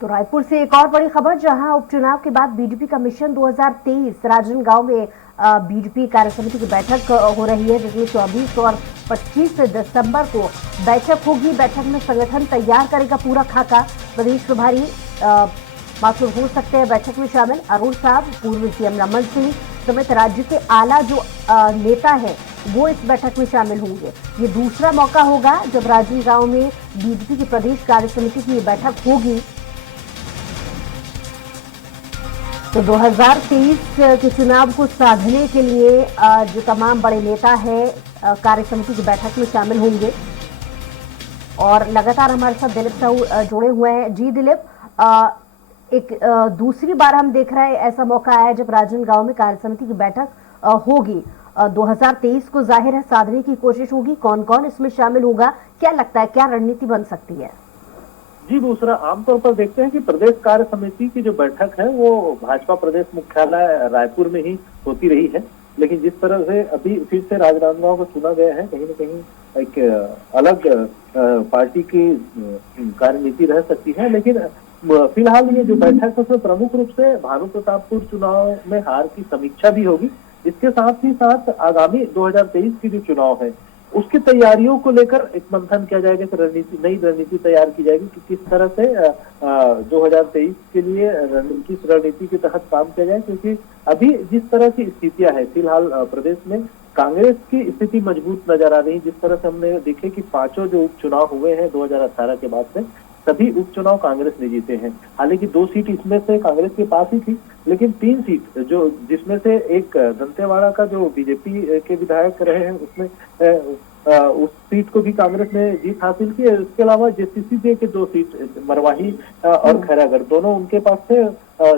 तो रायपुर से एक और बड़ी खबर, जहां उपचुनाव के बाद बीजेपी का मिशन 2023 राजनांदगांव में बीजेपी कार्य समिति की बैठक हो रही है, जिसमें 24 और 25 दिसंबर को बैठक होगी। बैठक में संगठन तैयार करेगा पूरा खाका। प्रदेश प्रभारी मासूम हो सकते हैं बैठक में शामिल। अरुण साहब, पूर्व सीएम रमन सिंह समेत राज्य के आला जो नेता है वो इस बैठक में शामिल होंगे। ये दूसरा मौका होगा जब राजनांदगांव में बीजेपी की प्रदेश कार्य समिति की बैठक होगी। तो 2023 के चुनाव को साधने के लिए जो तमाम बड़े नेता है कार्य समिति की बैठक में शामिल होंगे। और लगातार हमारे साथ दिलीप साहू जुड़े हुए हैं। जी दिलीप, एक दूसरी बार हम देख रहे हैं ऐसा मौका आया जब राजनांदगांव में कार्य समिति की बैठक होगी। 2023 को जाहिर है साधने की कोशिश होगी। कौन कौन इसमें शामिल होगा, क्या लगता है, क्या रणनीति बन सकती है? जी दूसरा, आमतौर पर देखते हैं कि प्रदेश कार्य समिति की जो बैठक है वो भाजपा प्रदेश मुख्यालय रायपुर में ही होती रही है। लेकिन जिस तरह से अभी फिर से राजनांदगांव को चुना गया है, कहीं न कहीं एक अलग पार्टी की कार्यनीति रह सकती है। लेकिन फिलहाल ये जो बैठक है उसमें प्रमुख रूप से भानु प्रतापपुर चुनाव में हार की समीक्षा भी होगी। इसके साथ ही साथ आगामी 2023 की जो चुनाव है उसकी तैयारियों को लेकर एक मंथन किया जाएगा कि नई रणनीति तैयार की जाएगी कि किस तरह से 2023 के लिए किस रणनीति के तहत काम किया जाए। क्योंकि अभी जिस तरह की स्थितियां है फिलहाल प्रदेश में, कांग्रेस की स्थिति मजबूत नजर आ रही। जिस तरह से हमने देखे कि पांचों जो उपचुनाव हुए हैं 2018 के बाद से, सभी उपचुनाव कांग्रेस ने जीते हैं। हालांकि 2 सीट इसमें से कांग्रेस के पास ही थी, लेकिन 3 सीट जो जिसमें से एक दंतेवाड़ा का जो बीजेपी के विधायक रहे हैं उसमें उस सीट को भी कांग्रेस ने जीत हासिल की है। इसके अलावा जेसीसी के 2 सीट मरवाही और खैरागढ़ दोनों उनके पास थे,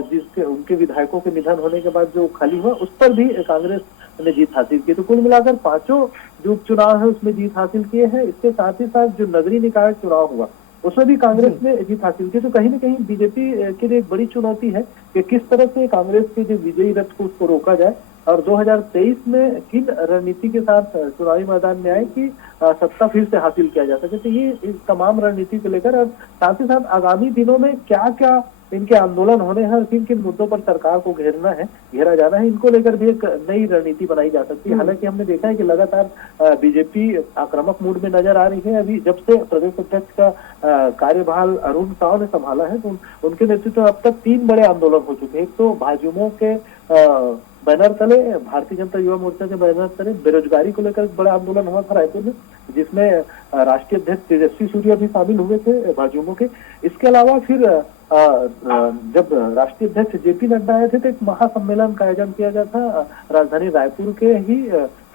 जिसके उनके विधायकों के निधन होने के बाद जो खाली हुआ उस पर भी कांग्रेस ने जीत हासिल की। तो कुल मिलाकर पांचों जो उपचुनाव है उसमें जीत हासिल किए हैं। इसके साथ ही साथ जो नगरीय निकाय चुनाव हुआ उसमें भी कांग्रेस ने जीत हासिल की। तो कहीं न कहीं बीजेपी के लिए एक बड़ी चुनौती है कि किस तरह से कांग्रेस के जो विजयी रथ को उसको रोका जाए और 2023 में किन रणनीति के साथ चुनावी मैदान में आए कि सत्ता फिर से हासिल किया जा सके। तो ये इस तमाम रणनीति को लेकर और साथ ही साथ आगामी दिनों में क्या क्या इनके आंदोलन होने हैं और किन किन मुद्दों पर सरकार को घेरा जाना है, इनको लेकर भी एक नई रणनीति बनाई जा सकती है। हालांकि हमने देखा है कि लगातार बीजेपी आक्रामक मूड में नजर आ रही है। अभी जब से प्रदेश अध्यक्ष का कार्यभार अरुण साहु ने संभाला है तो उनके नेतृत्व में अब तक 3 बड़े आंदोलन हो चुके हैं। एक तो भाजयुमो के बैनर तले, भारतीय जनता युवा मोर्चा के बैनर तले बेरोजगारी को लेकर एक बड़ा आंदोलन हुआ था रायपुर में, जिसमें राष्ट्रीय अध्यक्ष तेजस्वी सूर्या भी शामिल हुए थे भाजयुमो के। इसके अलावा फिर जब राष्ट्रीय अध्यक्ष जेपी नड्डा आए थे तो एक महासम्मेलन का आयोजन किया गया था राजधानी रायपुर के ही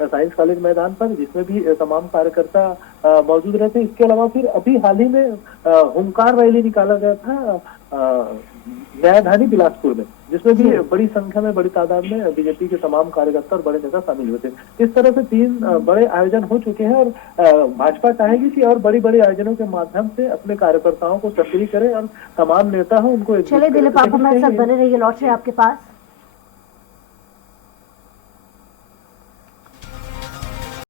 साइंस कॉलेज मैदान पर, जिसमें भी तमाम कार्यकर्ता मौजूद रहे थे। इसके अलावा फिर अभी हाल ही में हुंकार रैली निकाला गया था न्यायधानी बिलासपुर में, जिसमें भी बड़ी संख्या में, बड़ी तादाद में बीजेपी के तमाम कार्यकर्ता और बड़े नेता शामिल हुए थे। इस तरह से 3 बड़े आयोजन हो चुके हैं और भाजपा चाहेगी कि और बड़ी बड़ी आयोजनों के माध्यम से अपने कार्यकर्ताओं को सक्रिय करे और तमाम नेता हो उनको। चले दिलीप, आप हमारे साथ बने रहिए, लौट रहे आपके पास।